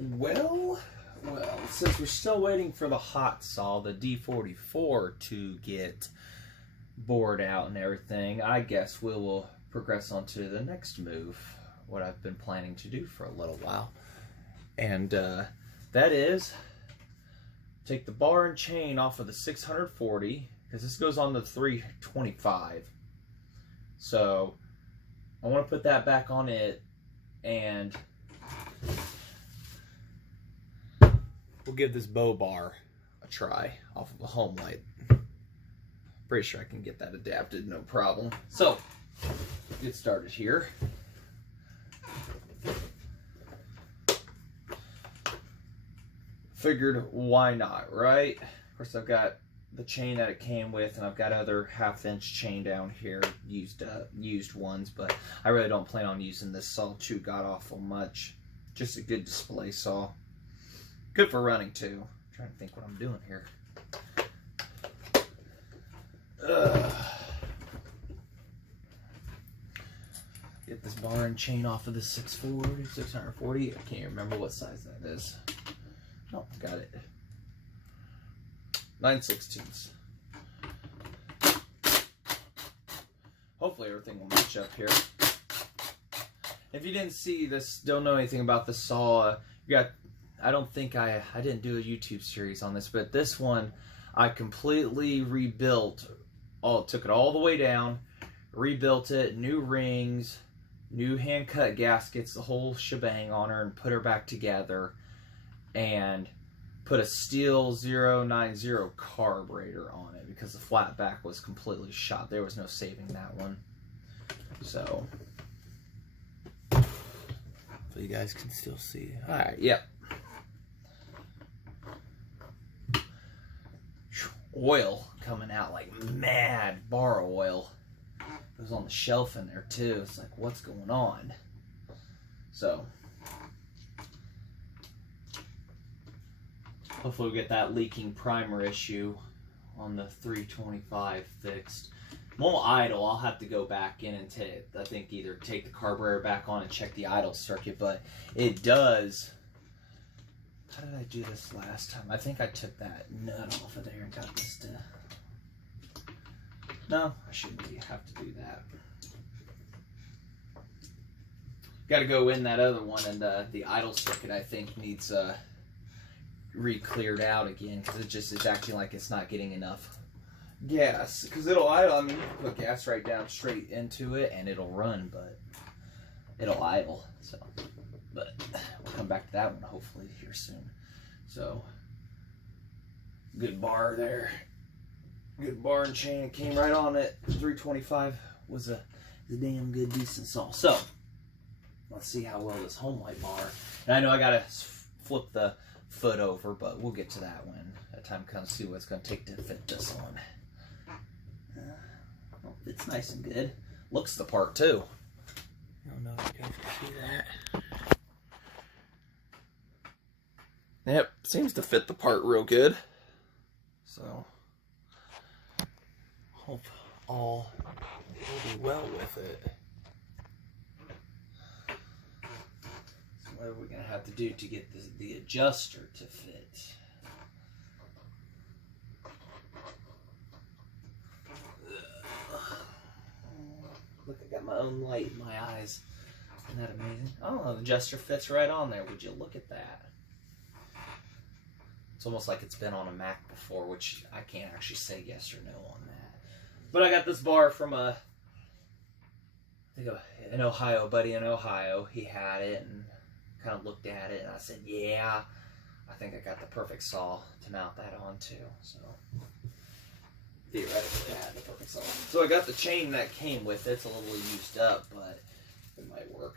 Well, since we're still waiting for the hot saw, the D44, to get bored out and everything, I guess we will progress on to the next move, what I've been planning to do for a little while. And that is take the bar and chain off of the 640, because this goes on the 325. So I want to put that back on it, and we'll give this bow bar a try off of a homelite. Pretty sure I can get that adapted, no problem. So, get started here. Figured, why not, right? Of course, I've got the chain that it came with, and I've got other 1/2 inch chain down here, used ones, but I really don't plan on using this saw too god-awful much. Just a good display saw. Good for running, too. I'm trying to think what I'm doing here. Get this bar and chain off of the 640. I can't remember what size that is. Oh, got it. 9/16. Hopefully everything will match up here. If you didn't see this, don't know anything about the saw, you got, I don't think I didn't do a YouTube series on this, but this one I completely rebuilt. Took it all the way down, rebuilt it, new rings, new hand cut gaskets, the whole shebang on her, and put her back together, and put a steel 090 carburetor on it because the flat back was completely shot. There was no saving that one. So you guys can still see. Alright, yep. Oil coming out like mad. Bar oil. It was on the shelf in there too. It's like, what's going on? So hopefully we get that leaking primer issue on the 325 fixed. Won't idle. I'll have to go back in and I think either take the carburetor back on and check the idle circuit, but it does. How did I do this last time? I think I took that nut off of there and got this to... No, I shouldn't have to do that. Got to go in that other one, and the idle circuit I think needs re-cleared out again, because it's acting like it's not getting enough gas. Because it'll idle. I mean, you can put gas right down straight into it and it'll run, but it'll idle. So, but we'll come back to that one hopefully here soon. So, good bar there. Good bar and chain. It came right on it. 325 was a damn good, decent saw. So, let's see how well this homelite bar. And I know I gotta flip the foot over, but we'll get to that when that time comes. See what it's gonna take to fit this on. Well, it's nice and good. Looks the part too. I don't know if you guys can see that. Yep, seems to fit the part real good. So, hope all will be well with it. So what are we gonna have to do to get the adjuster to fit? Look, I got my own light in my eyes. Isn't that amazing? Oh, the adjuster fits right on there. Would you look at that? It's almost like it's been on a Mac before, which I can't actually say yes or no on that. But I got this bar from I think an Ohio buddy in Ohio. He had it and kind of looked at it, and I said, yeah, I think I got the perfect saw to mount that onto. So theoretically, I had the perfect saw. So I got the chain that came with it. It's a little used up, but it might work.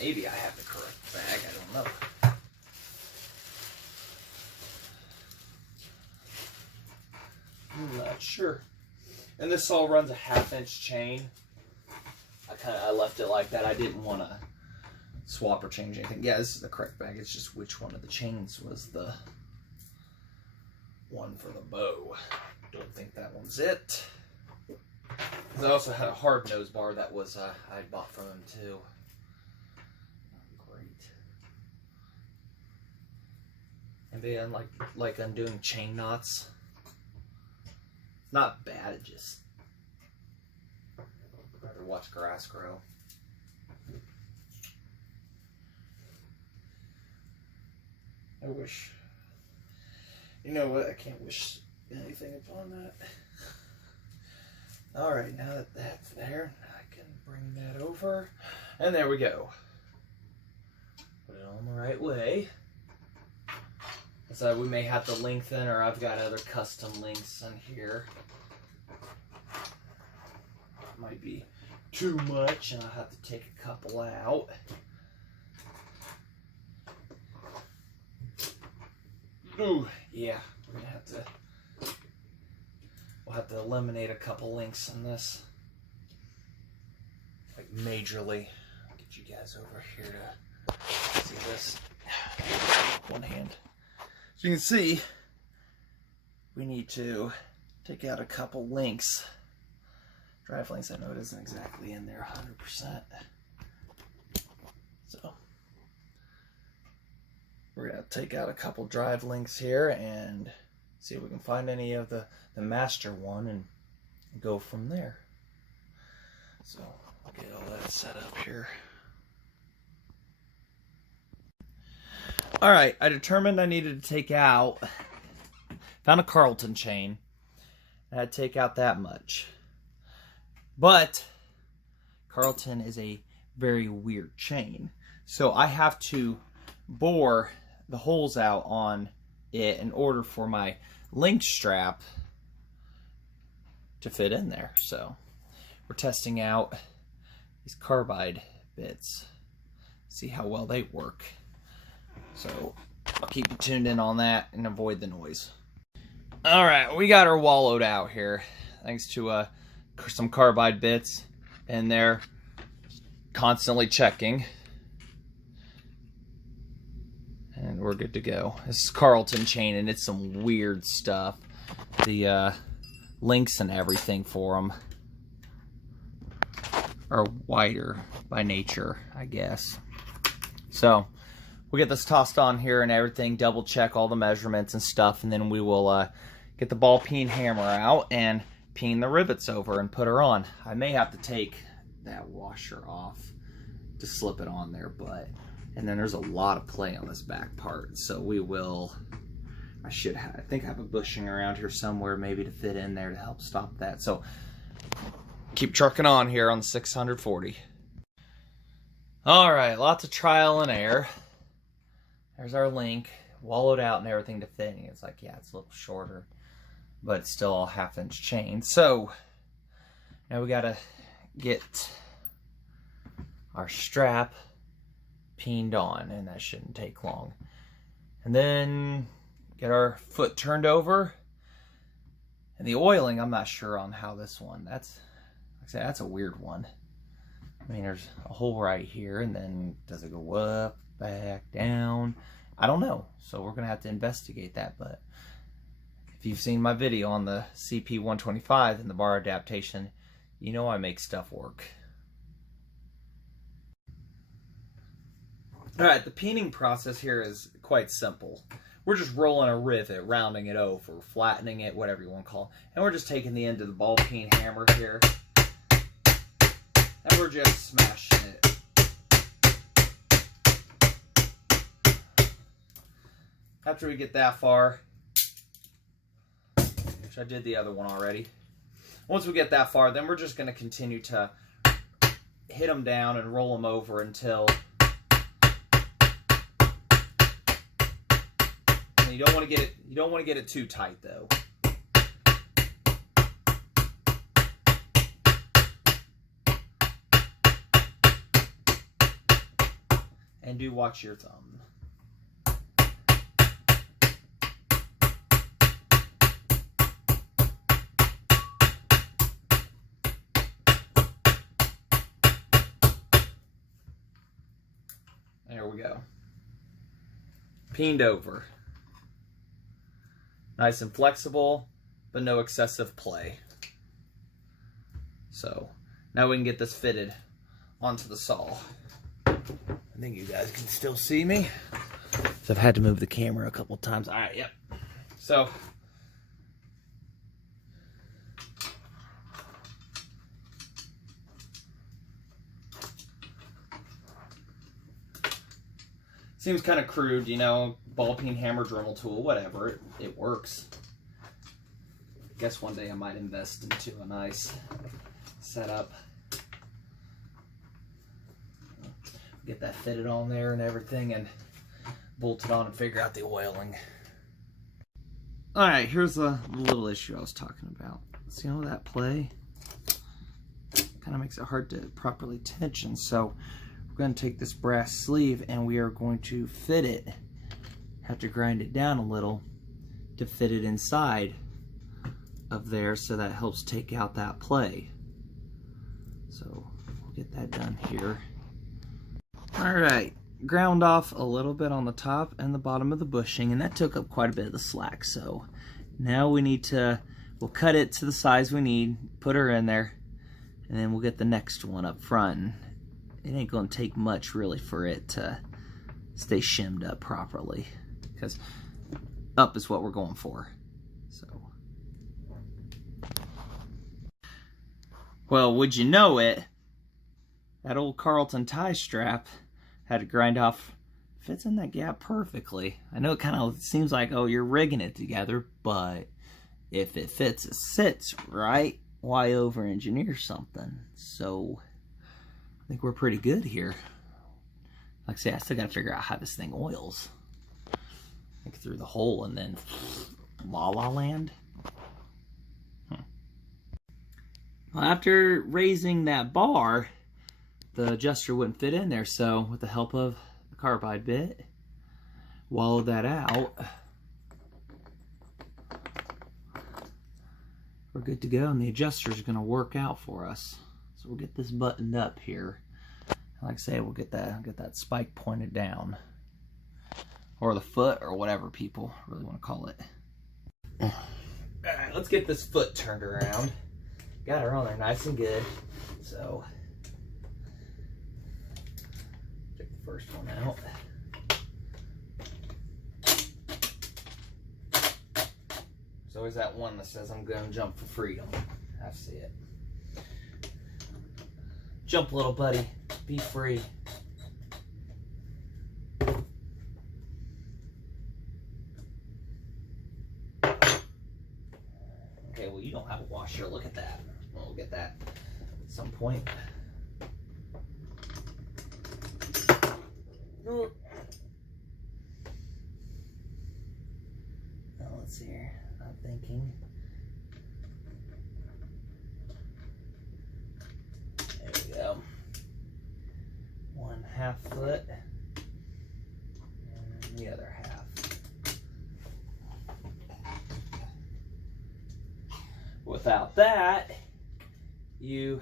Maybe I have the correct bag. I don't know. I'm not sure. And this saw runs a 1/2 inch chain. I left it like that. I didn't want to swap or change anything. Yeah, this is the correct bag. It's just which one of the chains was the one for the bow. Don't think that one's it. Because I also had a hard nose bar that was I bought from him too. Great. Maybe I'm like undoing chain knots. It's not bad, it just I'd rather watch grass grow. I wish, you know what, I can't wish anything upon that. Alright, now that that's there, I can bring that over. And there we go. Put it on the right way. So we may have to lengthen, or I've got other custom links in here. Might be too much, and I'll have to take a couple out. Ooh, yeah, we're gonna have to. We'll have to eliminate a couple links in this, like majorly. I'll get you guys over here to see this. One hand. So you can see, we need to take out a couple links. Drive links, I know it isn't exactly in there 100%. So, we're going to take out a couple drive links here and see if we can find any of the master one and go from there. So, I'll get all that set up here. Alright, I determined I needed to take out, found a Carlton chain, and I'd take out that much. But Carlton is a very weird chain, so I have to bore the holes out on it in order for my link strap to fit in there. So we're testing out these carbide bits, see how well they work. So I'll keep you tuned in on that and avoid the noise. Alright, we got her wallowed out here thanks to some carbide bits in there, constantly checking, and we're good to go. This is Carlton chain and it's some weird stuff. The links and everything for them are wider by nature, I guess. So we'll get this tossed on here and everything, double check all the measurements and stuff, and then we will get the ball peen hammer out and peen the rivets over and put her on. I may have to take that washer off to slip it on there, and then there's a lot of play on this back part, so we will, I think I have a bushing around here somewhere maybe to fit in there to help stop that. So keep trucking on here on the 640. Alright, lots of trial and error. There's our link, wallowed out and everything to fit. And it's like, yeah, it's a little shorter, but it's still a 1/2 inch chain. So now we gotta get our strap peened on, and that shouldn't take long. And then get our foot turned over. And the oiling, I'm not sure on how this one. That's, like I said, that's a weird one. I mean, there's a hole right here, and then does it go up, back, down? I don't know, so we're gonna have to investigate that. But if you've seen my video on the CP125 and the bar adaptation, you know I make stuff work. Alright, the peening process here is quite simple. We're just rolling a rivet, rounding it over, flattening it, whatever you want to call it. And we're just taking the end of the ball peen hammer here, and we're just smashing it. After we get that far, which I did the other one already, once we get that far, then we're just going to continue to hit them down and roll them over until, and you don't want to get it too tight though. And do watch your thumb. There we go. Peened over. Nice and flexible, but no excessive play. So now we can get this fitted onto the saw. I think you guys can still see me. So I've had to move the camera a couple times. All right, yep. So seems kind of crude, you know, ball peen, hammer, Dremel tool, whatever. It works. Guess one day I might invest into a nice setup. Get that fitted on there and everything and bolt it on and figure out the oiling. Alright, here's the little issue I was talking about. See all that play? Kind of makes it hard to properly tension. So we're going to take this brass sleeve and we are going to fit it. Have to grind it down a little to fit it inside of there, so that helps take out that play. So we'll get that done here. Alright, ground off a little bit on the top and the bottom of the bushing, and that took up quite a bit of the slack. So now we need to, we'll cut it to the size we need, put her in there, and then we'll get the next one up front. It ain't going to take much really for it to stay shimmed up properly, because up is what we're going for. So, well, would you know it, that old Carlton tie strap had to grind off, fits in that gap perfectly. I know it kind of seems like, oh, you're rigging it together, but if it fits, it sits, right? Why over-engineer something? So I think we're pretty good here. Like I say, I still got to figure out how this thing oils. Like through the hole and then La La Land. Well, after raising that bar, the adjuster wouldn't fit in there, so with the help of the carbide bit, wallowed that out. We're good to go, and the adjuster is going to work out for us. So we'll get this buttoned up here. Like I say, we'll get that spike pointed down, or the foot, or whatever people really want to call it. All right, let's get this foot turned around. Got her on there nice and good. So take the first one out. There's always that one that says I'm going to jump for freedom. I see it. Jump, little buddy. Be free. Okay, well, you don't have a washer. Look at that. We'll get that at some point. Now, let's see here. I'm thinking. There we go. 1/2 foot, and the other half. Without that, you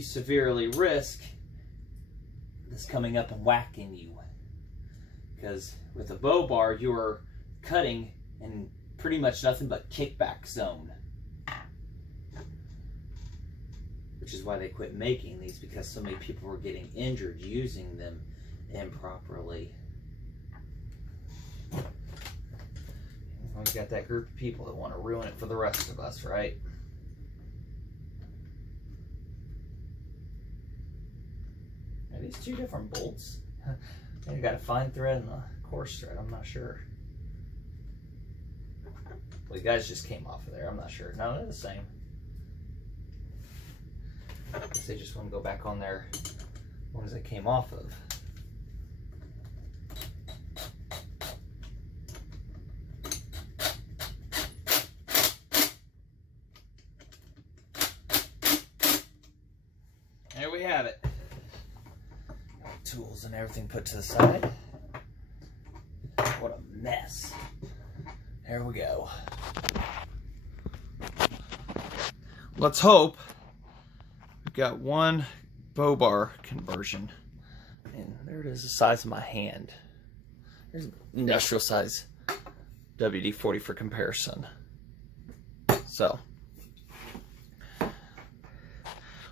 severely risk this coming up and whacking you, because with a bow bar you are cutting in pretty much nothing but kickback zone, which is why they quit making these, because so many people were getting injured using them improperly. We've got that group of people that want to ruin it for the rest of us, right? Are these two different bolts? Maybe got a fine thread and a coarse thread, I'm not sure. Well, you guys just came off of there, I'm not sure. No, they're the same. I guess they just want to go back on their ones they came off of. There we have it. Tools and everything put to the side. What a mess. There we go. Let's hope we've got one bow bar conversion. And there it is, the size of my hand. There's industrial size WD-40 for comparison. So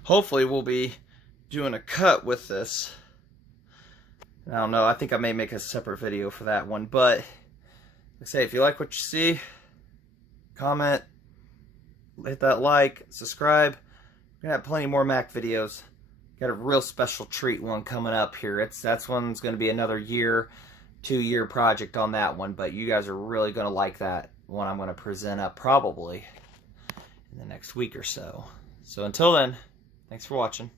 hopefully we'll be doing a cut with this I don't know, I think I may make a separate video for that one, but like I say, if you like what you see, comment, hit that like, subscribe. We're gonna have plenty more Mac videos. Got a real special treat one coming up here. That's one's gonna be another 2-year project on that one, but you guys are really gonna like that one I'm gonna present up probably in the next week or so. So until then, thanks for watching.